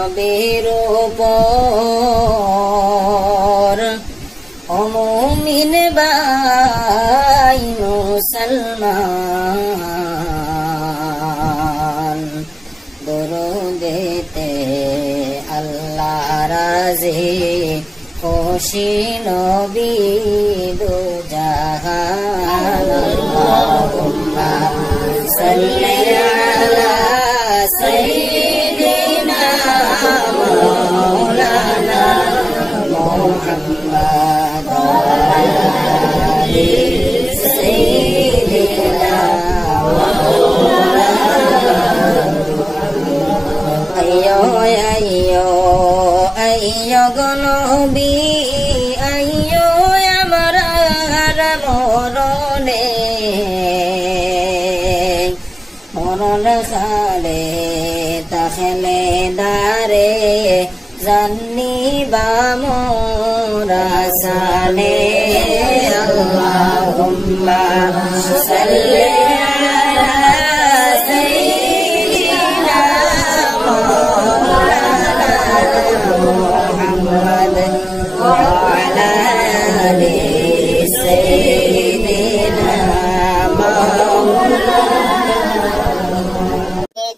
নবীর উপর ও মুমিন ভাই মুসলমান দরুদেতে আল্লাহ রাজি খুশি নবী দো জাহান আল্লাহুম্মা সাল্লি আলা সাইয়্যিদিনা মাওলানা মুহাম্মদ ওয়া আলি সাইয়্যিদিনা আইয়ো গো নবী আইয়ো আমার মরণ খালে তাহলে দারে জানি বামরা সানে আল্লাহুম্মা সাল্লি আলা সাইয়্যিদিনা মাওলানা মুহাম্মদ ওয়া আলা আলি সাইয়্যিদিনা মাওলানা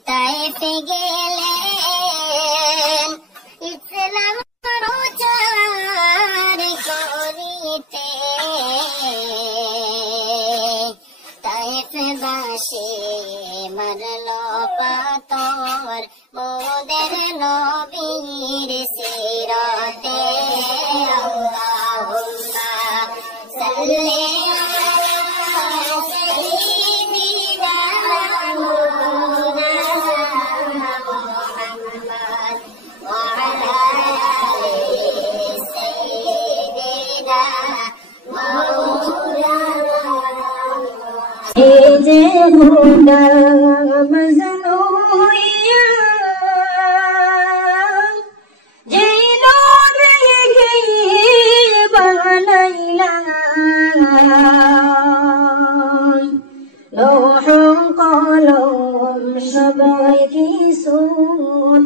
তাইফে গেলেন ইসলাম প্রচার করিতে তাইফবাসী মারল পাথর মোদের নবীর সিরাতে আল্লাহুম্মা সাল্লি যে হুদা মজনুইয়া যে নূরে বানাইলা লৌহ কলম সবাই কিছু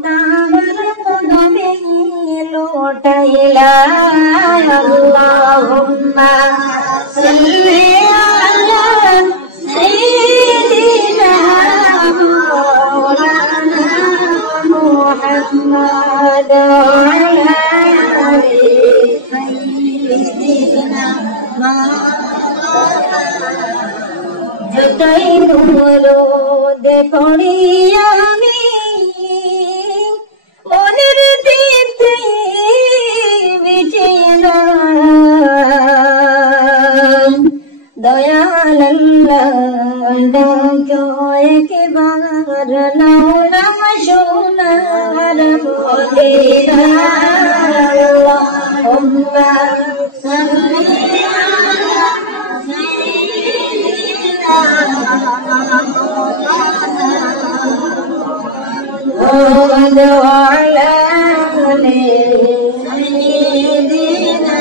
তার কদমে লোটাইলা আল্লাহুম্মা সাল্লি আলা سيدنا مولانا محمد وعلى آل سيدنا যতই দূরদ পড়ি আমি মনের দীপ্তে বিচিনা দয়াল আল্লাহ ডাকো একবার লাউনা সোনার মদিনা আল্লাহুম্মা সাল্লি আলা সাইয়্যিদিনা মুহাম্মদ ওয়া আলা আলি সাইয়্যিদিনা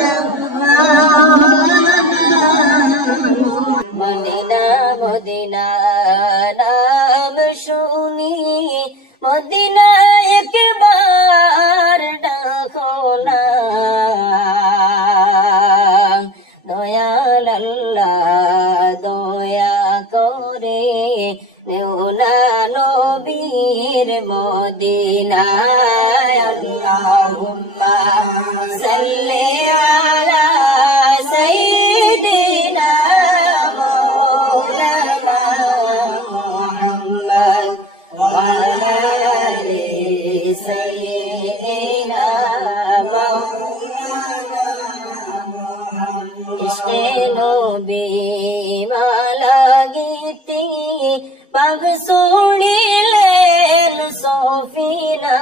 মদিনা মদিনা নাম শুনি মদিনা একবার ডাকো না দয়াল আল্লাহ দয়া করে নেও না নবীর মদিনা আল্লাহুম্মা সাল্লি আলা সাইয়্যিদিনা মালা গীতি পাগ শুনিলেন সফিনা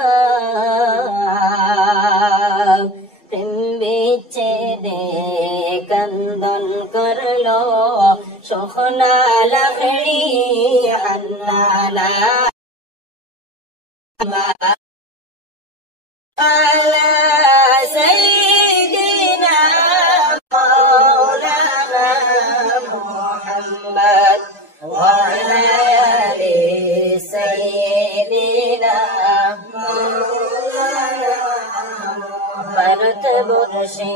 প্রেম বিচ্ছেদে কান্দন করলো সোহনা লাকড়ি হান্নানা আলা সাইয়্যিদিনা মাওলানা মুহাম্মদ ওয়া আলা আলি সাইয়্যিদিনা মাওলানা বর্ষে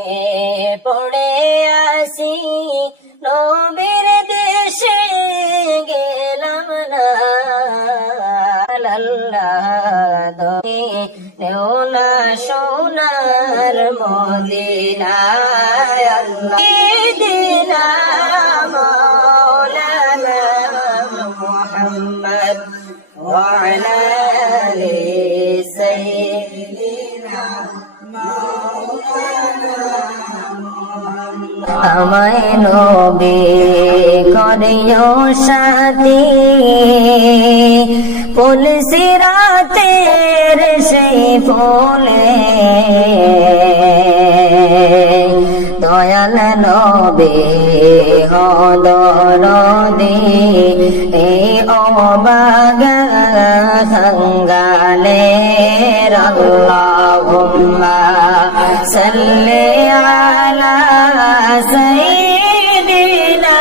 পড়ে আসি নবীর দেশে গেলাম না আল্লাহ দে নেও না সোনার মদিনায় আল্লাহ দিনা মাওলানা মুহাম্মদ ওয়া আলা আলি সাইয়্যিদিনা আমায় নবী করিও সাথী ফুল সিরাতের সেই ফুলে দয়াল নবী দরদি এই অবাগা সঙ্গালে আল্লাহুম্মা সাল্লি আলা সাইয়্যিদিনা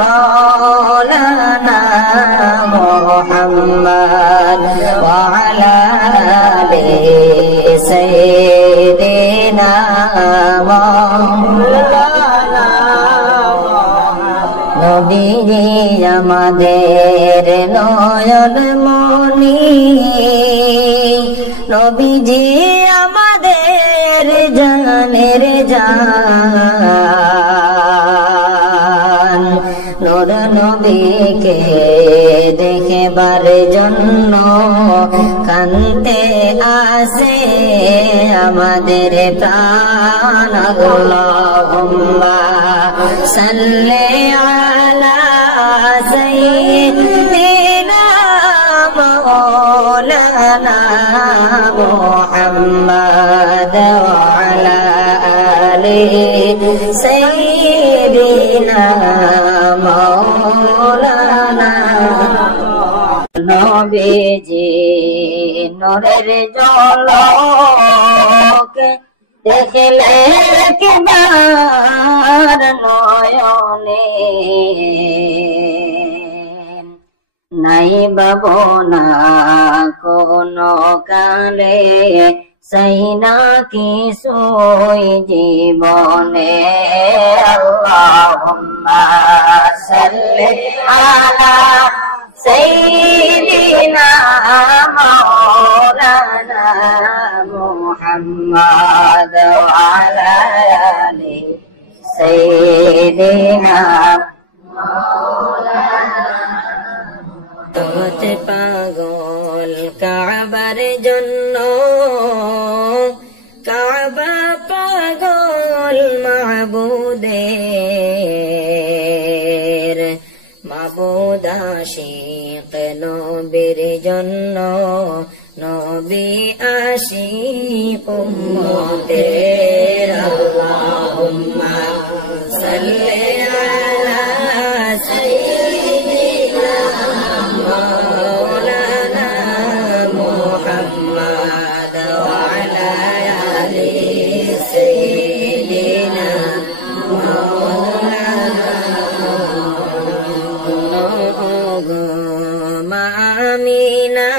মাওলানা মুহাম্মদ ওয়া আলা আলি সাইয়্যিদিনা মাওলানা নবীজি আমাদের নয়ন মনি নবীজি আমাদের জানের জান নূর নবীকে দেখবার জন্য কান্তে আসে আমাদের প্রাণ আল্লাহুম্মা সাল্লি আলা সাইয়্যিদিনা মাওলানা মুহাম্মদ ওয়া আলা আলি সাইয়্যিদিনা মাওলানা নবীজি নূরের ঝলকে দেখলে একবার নয়নে নাই বাবনা কোনো কালে সেই না কিছুই জীবনে আল্লাহুম্মা সাল্লি আলা সাইয়্যিদিনা মাওলানা মুহাম্মদ ওয়া আলা আলি সাইয়্যিদিনা তোতে পাগল কাবার জন্য কাবা পাগল মাবুদের মাবুদ আশিক নবীর জন্য নবী আশিক উম্মতের আল্লাহুম্মা সাল্লি আলা সাইয়্যিদিনা মাওলানা মুহাম্মদ ওয়া আলা আলি সাইয়্যিদিনা মাওলানা আমিনা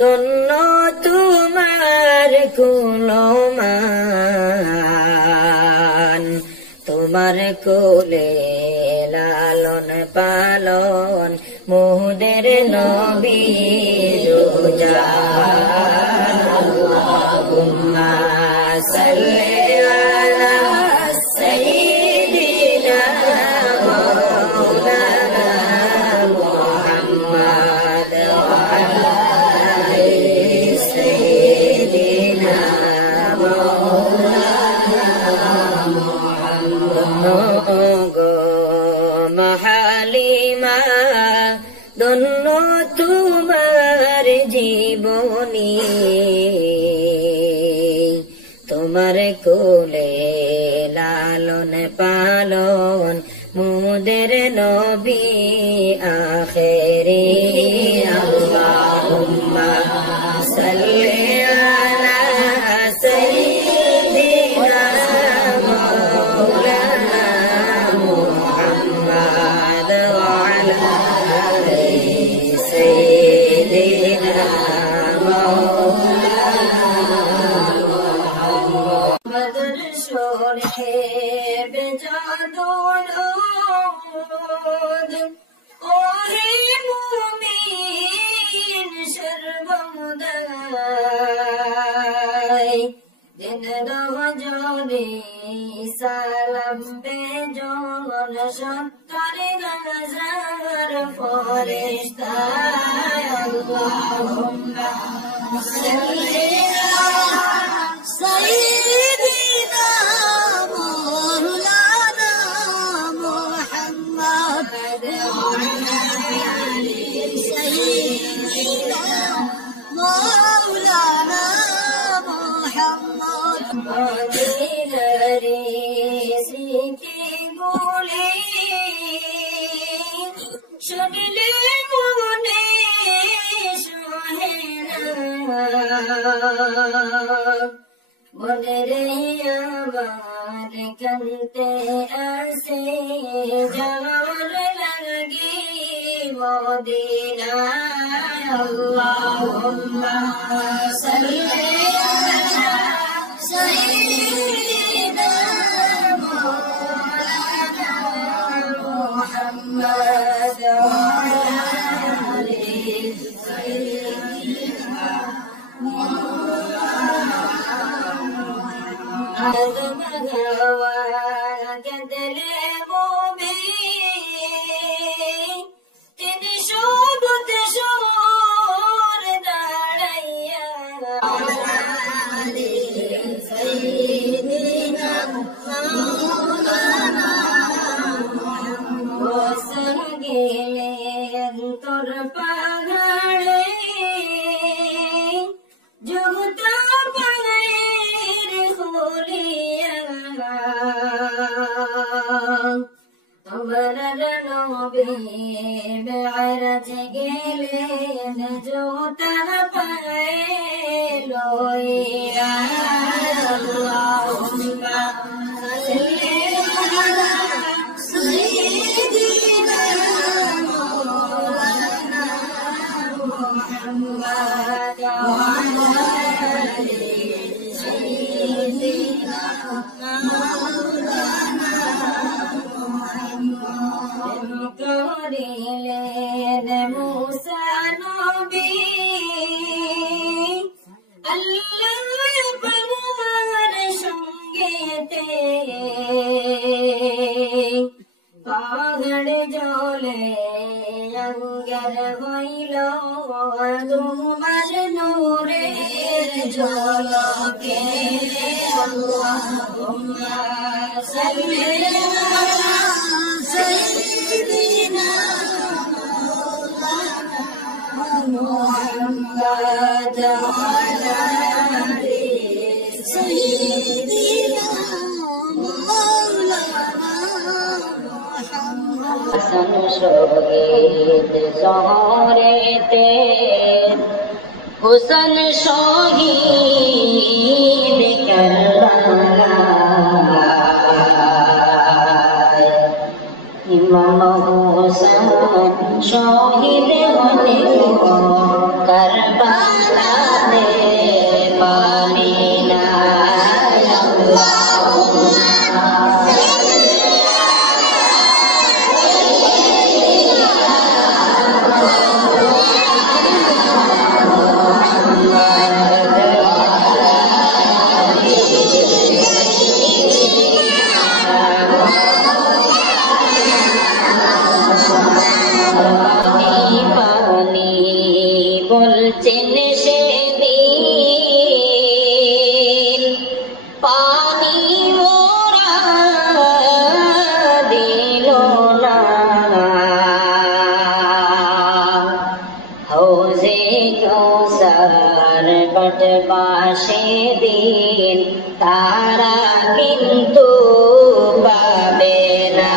ধন্য তোমার কুলমান তোমার কোলে লালন পালন মুদের নবী রোজান আল্লাহুম্মা সাল্লি আলা সাইয়্যিদিনা মাওলানা মুহাম্মদ ওয়া আলা আলি সাইয়্যিদিনা মাওলানা মুহাম্মদ হালিমা ধন্য তোমার জীবনী তোমার কোলে লালন পালন মুদের নবী আখেরি আল্লাহুম্মা সাল্লি আলা সাইয়্যিদিনা মাওলানা মুহাম্মদ ওয়া আলা আলি সাইয়্যিদিনা মাওলানা হাজার ফেরেশতা আল্লাহুম্মা সাল্লি আলা সাইয়্যিদিনা মাওলানা মুহাম্মদ সাইয়্যিদিনা মাওলানা মুহাম্মদ মদিনারে স্মৃতি গুলি শুনলে মনে সোহে না মনে রে আমার কান্তে আসে যাওয়ার লাগি মদিনায় আল্লাহুম্মা সাল্লি আলা সাইয়্যিদিনা মাওলানা মুহাম্মদ ওয়া আলা আলিহি সাইয়্যিদিনা আদম হাওয়া গদলে মুমিন তিনি শপথ সর দাঁড়াইয়া আলী সাইয়্যিদিনা মাওলানা বসন গেলেন তোর পাহাড়ে জগতা পায়ের খুলিয়া আমার নবী মেরাজ গেলেন জগতা পায়ে লইয়া আল্লাহুম্মা সাল্লি আলা সাইয়্যিদিনা মাওলানা মুহাম্মদ ওয়া আলা আলিহি সাইয়্যিদিনা মাওলানা মুহাম্মদ করিলেন মুসা নবী আল্লাহ পাওয়ার সঙ্গেতে পাহাড় জলে অঙ্গার হইল তোমার নূরের ঝলকে আল্লাহুম্মা সাল্লি আলা সাইয়্যিদিনা মাওলানা মুহাম্মদ ওয়া আলা আলিহি সাইয়্যিদিনা মাওলানা মুহাম্মদ হাসান শহীদ জহরেতে হুসন শহীদ কারবালা ইমাম হুসেন শহীদ হলেন কারবালাতে মদিনা বলছেন সেদিন পানি মোরা দিল না হৌজে কৌসার বটবা সেদিন তারা কিন্তু পাবে না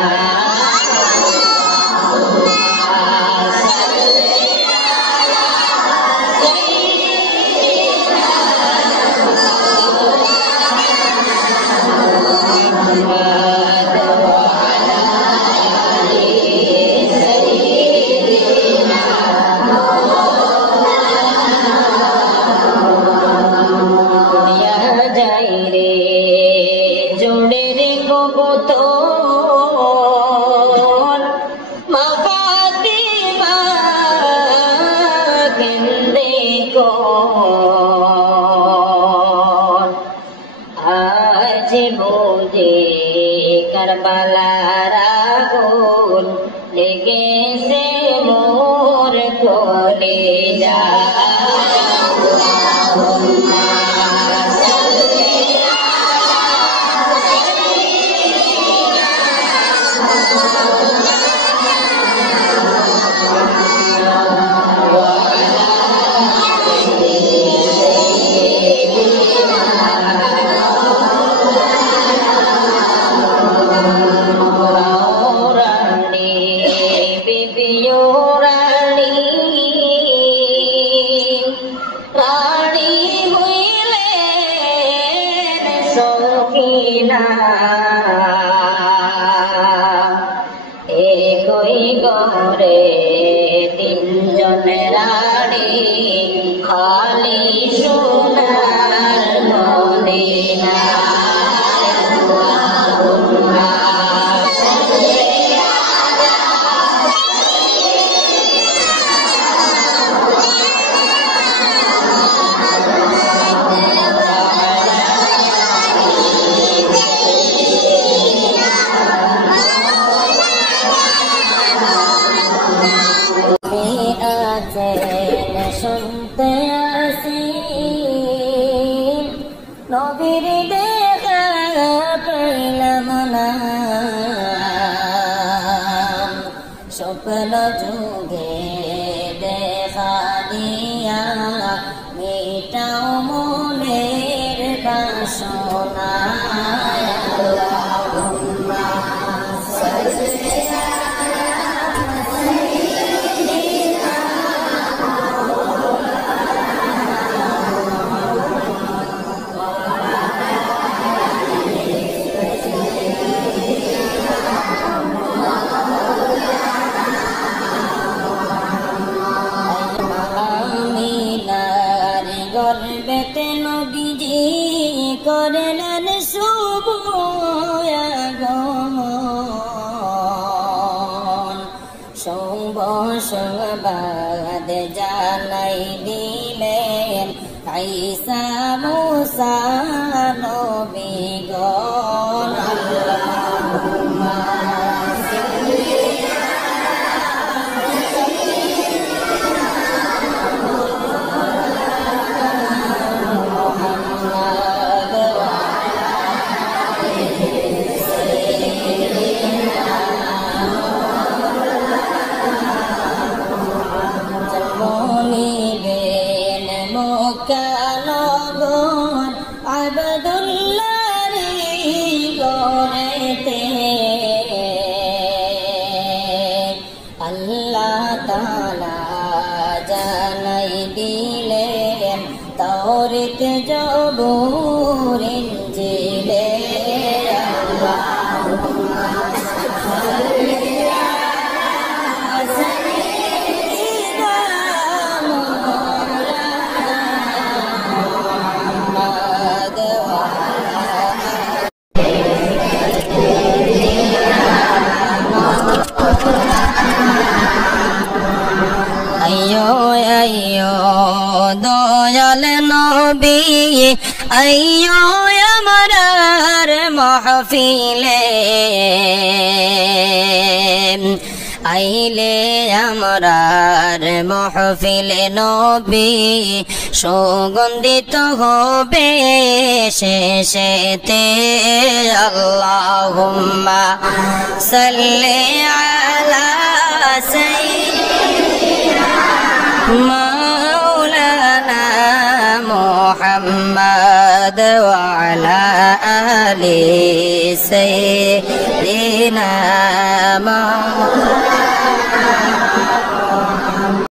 আজ বুঝে কারবালার আগুন লেগেছে মোর কলিজা আল্লাহুম্মা সাল্লি একই ঘরে তিনজন রানী খালি সোনার মদিনা আল্লাহুম্মা সাল্লি শুনতে আসি নবীর দেখা পেলাম না স্বপ্ন যুগে দেখা দিয়া মেটাও মনের বাসনা আল্লাহুম্মা সাল্লি গর্বেতে নবীজি করলেন শুভ আগমন শুভ সংবাদ জানাই দিলেন ঈসা মুসা নবীগণ আল্লাহুম্মা আল্লাহ তাআলা জানাই দিলেন তাওরাত জবুর ইনজিলে আল্লাহুম্মা সাল্লি আলা সাইয়্যিদিনা মাওলানা মুহাম্মদ ওয়া আইয়ো আইয়ো দয়াল নবী আইয়ো আমরার মাহফিলে আইলে আমরার মাহফিলে নবী সুগন্ধিত হবে শেষেতে আল্লাহুম্মা সাল্লি আলা সাইয়্যিদিনা মাওলানা মুহাম্মদ ওয়া আলা আলি সাইয়্যিদিনা